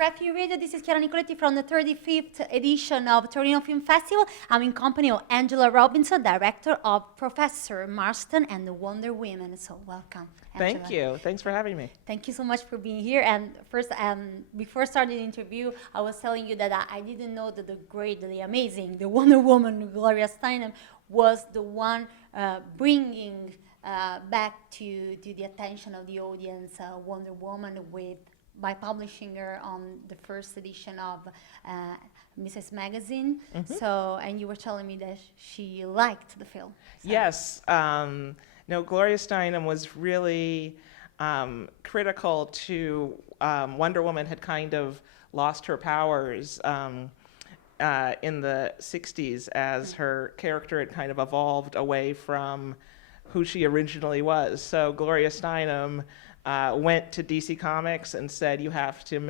Preview Radio. This is Chiara Nicoletti from the 35th edition of Torino Film Festival. I'm in company of Angela Robinson, director of Professor Marston and the Wonder Women. So welcome, Angela. Thank you. Thanks for having me. Thank you so much for being here. And first, before starting the interview, I was telling you that I didn't know that the amazing, the Wonder Woman, Gloria Steinem, was the one bringing back to the attention of the audience Wonder Woman by publishing her on the first edition of Mrs. Magazine. Mm-hmm. So, and you were telling me that she liked the film. So. Yes. No, Gloria Steinem was really critical to Wonder Woman had kind of lost her powers in the 60s as her character had kind of evolved away from who she originally was. So Gloria Steinem went to DC Comics and said, you have to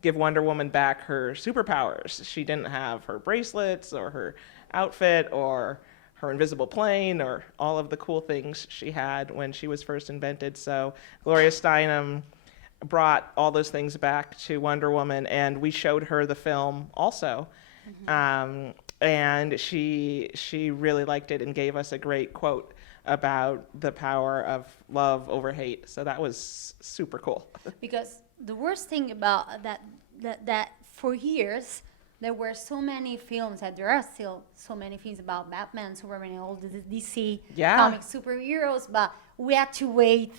give Wonder Woman back her superpowers. She didn't have her bracelets or her outfit or her invisible plane or all of the cool things she had when she was first invented. So Gloria Steinem brought all those things back to Wonder Woman, and we showed her the film also. Mm-hmm. And she really liked it and gave us a great quote about the power of love over hate. So that was super cool. Because the worst thing about that for years, there were so many films, and there are still so many films about Batman, Superman, and all the DC comic superheroes, but we had to wait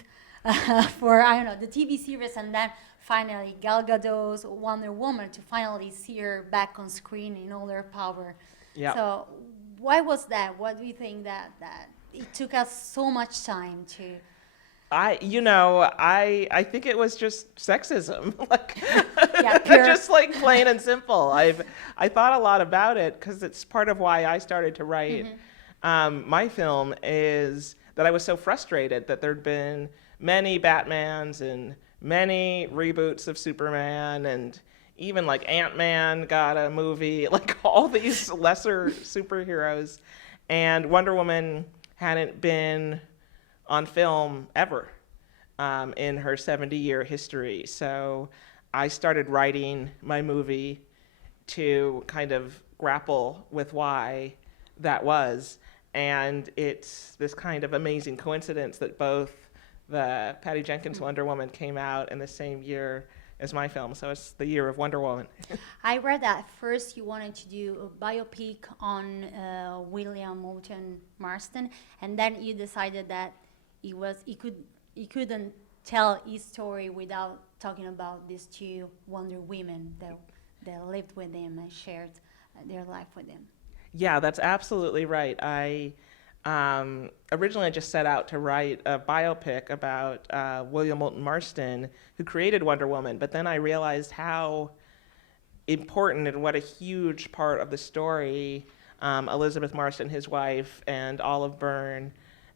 for, the TV series, and then finally Gal Gadot's Wonder Woman to finally see her back on screen in all her power. Yeah. So why was that? What do you think that it took us so much time to... I think it was just sexism, just like plain and simple. I thought a lot about it because it's part of why I started to write my film, is that I was so frustrated that there'd been many Batmans and many reboots of Superman, and even like Ant-Man got a movie, like all these lesser superheroes, and Wonder Woman hadn't been on film ever in her 70-year history. So I started writing my movie to kind of grapple with why that was. And it's this kind of amazing coincidence that both the Patty Jenkins Wonder Woman came out in the same year as my film. So it's the year of Wonder Woman. I read that first you wanted to do a biopic on William Moulton Marston, and then you decided that you couldn't tell his story without talking about these two Wonder Women that lived with him and shared their life with him. Yeah, that's absolutely right. Originally I just set out to write a biopic about William Moulton Marston, who created Wonder Woman, but then I realized how important and what a huge part of the story Elizabeth Marston, his wife, and Olive Byrne,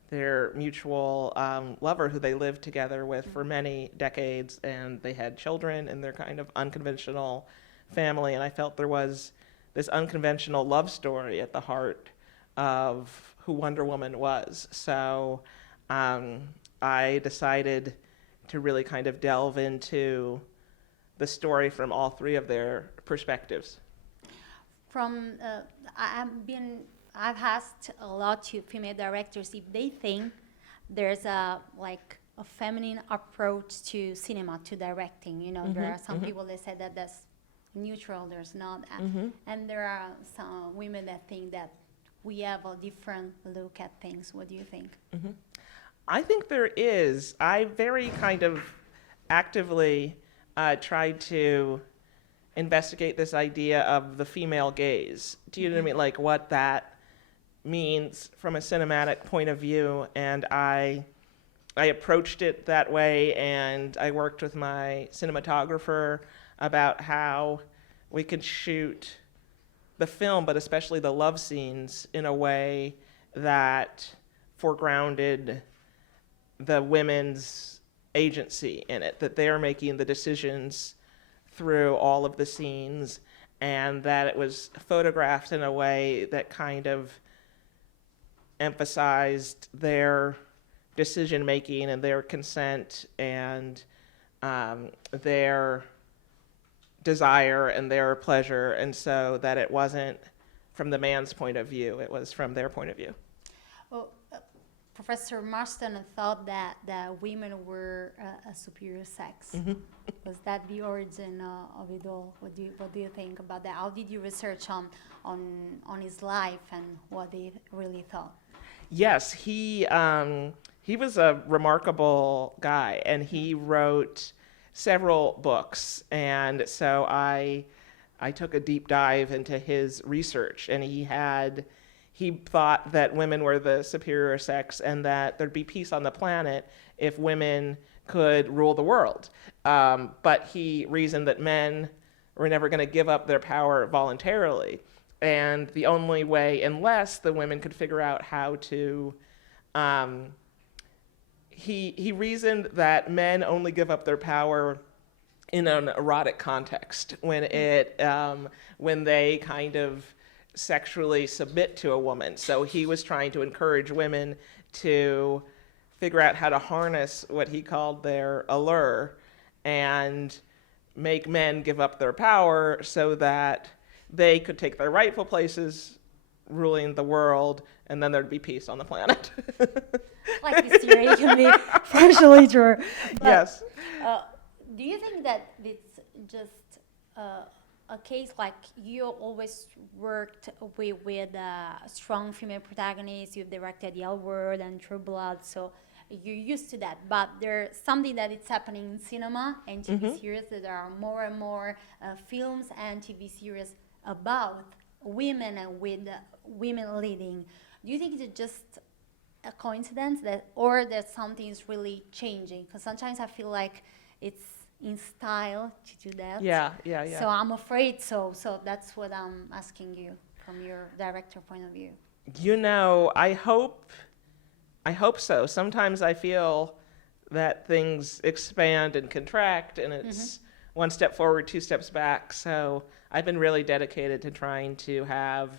their mutual lover who they lived together with for many decades, and they had children in their kind of unconventional family, and I felt there was this unconventional love story at the heart of who Wonder Woman was. So I decided to really kind of delve into the story from all three of their perspectives. I've asked a lot to female directors if they think there's a feminine approach to cinema, to directing. There are some people that say that that's neutral, there's not. And there are some women that think that we have a different look at things. What do you think? I think there is. I very kind of actively tried to investigate this idea of the female gaze. Do you know what I mean? Like what that means from a cinematic point of view. And I approached it that way, and I worked with my cinematographer about how we could shoot the film, but especially the love scenes, in a way that foregrounded the women's agency in it, that they're making the decisions through all of the scenes, and that it was photographed in a way that kind of emphasized their decision making and their consent and their desire and their pleasure, and so that it wasn't from the man's point of view, it was from their point of view. Well, Professor Marston thought that women were a superior sex. Mm-hmm. Was that the origin of it all? What do you think about that? How did you research on his life and what they really thought? Yes, he was a remarkable guy, and he wrote several books, and so I took a deep dive into his research, and he thought that women were the superior sex and that there'd be peace on the planet if women could rule the world. But he reasoned that men were never going to give up their power voluntarily, and the only way, unless the women could figure out how to, he reasoned that men only give up their power in an erotic context, when they kind of sexually submit to a woman. So he was trying to encourage women to figure out how to harness what he called their allure and make men give up their power so that they could take their rightful places ruling the world, and then there'd be peace on the planet. Like this theory can be partially true. Yes. Do you think that it's just a case like you always worked with strong female protagonists? You've directed The L Word and True Blood, so you're used to that. But there's something that is happening in cinema and TV mm-hmm. series, that there are more and more films and TV series about women and with women leading. Do you think it's just a coincidence or that something is really changing? Because sometimes I feel like it's in style to do that. Yeah. So I'm afraid so that's what I'm asking you from your director point of view. I hope so. Sometimes I feel that things expand and contract, and it's mm-hmm. one step forward, two steps back. So I've been really dedicated to trying to have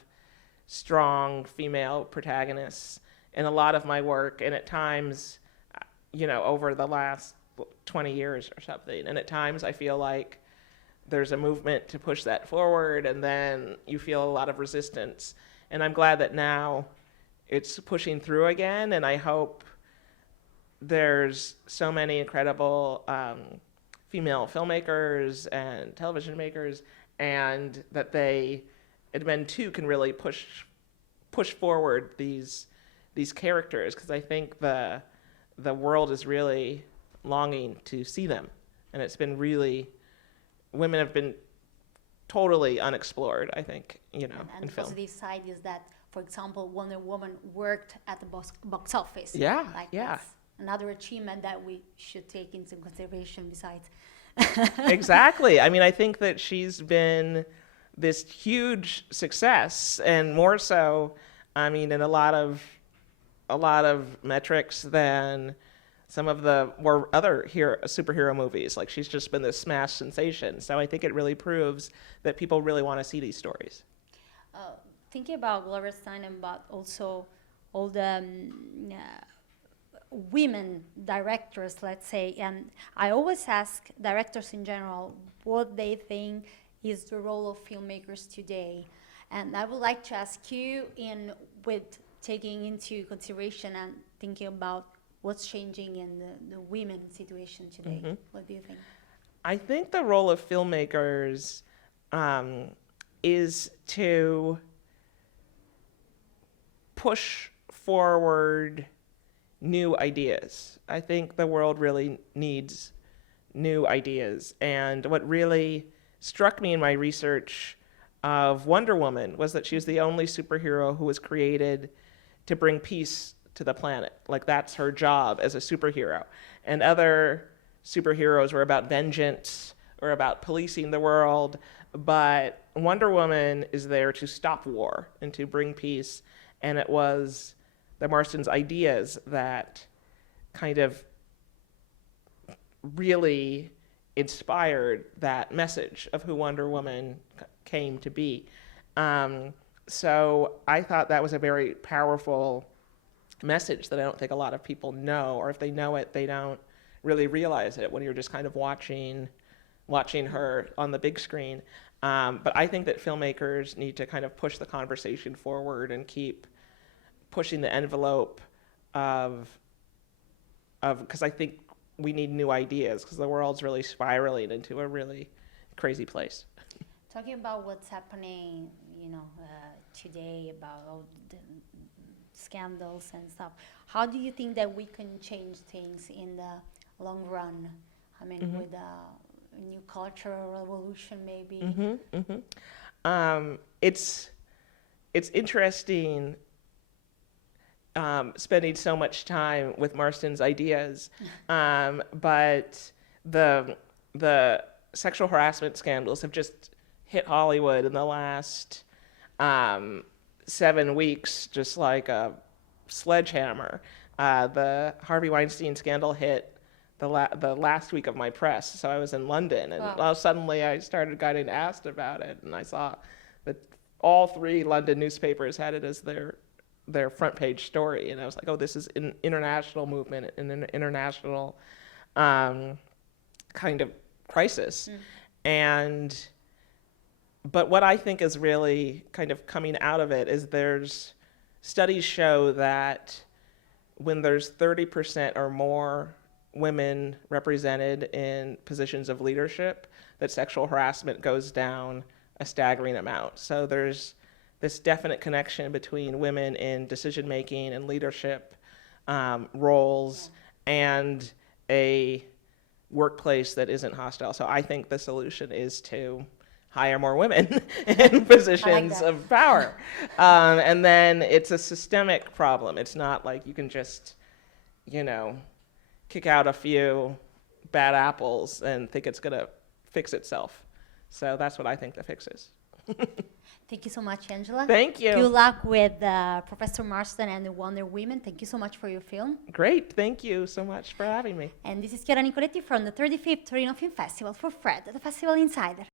strong female protagonists in a lot of my work, and at times, over the last 20 years or something, and at times I feel like there's a movement to push that forward, and then you feel a lot of resistance. And I'm glad that now it's pushing through again, and I hope there's so many incredible female filmmakers and television makers, and that men too can really push forward these characters, because I think the world is really longing to see them, and it's been women have been totally unexplored, I think, and in the film. Positive side is that, for example, Wonder Woman worked at the box office. Yeah. That's another achievement that we should take into consideration besides. Exactly. I mean, I think that she's been this huge success, and more so, I mean, in a lot of metrics than some of the more other superhero movies. Like, she's just been this smash sensation. So I think it really proves that people really want to see these stories. Thinking about Gloria Steinem, but also all the women directors, let's say, and I always ask directors in general what they think is the role of filmmakers today. And I would like to ask you, with taking into consideration and thinking about what's changing in the women's situation today. Mm-hmm. What do you think? I think the role of filmmakers is to push forward new ideas. I think the world really needs new ideas. And what really struck me in my research of Wonder Woman was that she was the only superhero who was created to bring peace to the planet. Like, that's her job as a superhero. And other superheroes were about vengeance or about policing the world, but Wonder Woman is there to stop war and to bring peace. And it was the Marston's ideas that kind of really inspired that message of who Wonder Woman came to be. So I thought that was a very powerful message that I don't think a lot of people know, or if they know it, they don't really realize it when you're just kind of watching watching her on the big screen. But I think that filmmakers need to kind of push the conversation forward and keep pushing the envelope of because I think we need new ideas because the world's really spiraling into a really crazy place. Talking about what's happening, today about all the scandals and stuff, how do you think that we can change things in the long run? I mean, with a new cultural revolution, maybe. It's interesting spending so much time with Marston's ideas, but the sexual harassment scandals have just hit Hollywood in the last 7 weeks, just like a sledgehammer. The Harvey Weinstein scandal hit the last week of my press, so I was in London, and suddenly I started getting asked about it, and I saw that all 3 London newspapers had it as their front page story, and I was like, oh, this is an international movement, an international kind of crisis. But what I think is really kind of coming out of it is there's studies show that when there's 30% or more women represented in positions of leadership, that sexual harassment goes down a staggering amount. So there's this definite connection between women in decision-making and leadership roles and a workplace that isn't hostile. So I think the solution is to hire more women in positions of power. And then it's a systemic problem. It's not like you can just, kick out a few bad apples and think it's going to fix itself. So that's what I think the fix is. Thank you so much, Angela. Thank you. Good luck with Professor Marston and the Wonder Women. Thank you so much for your film. Great. Thank you so much for having me. And this is Chiara Nicoletti from the 35th Torino Film Festival for Fred, the Festival Insider.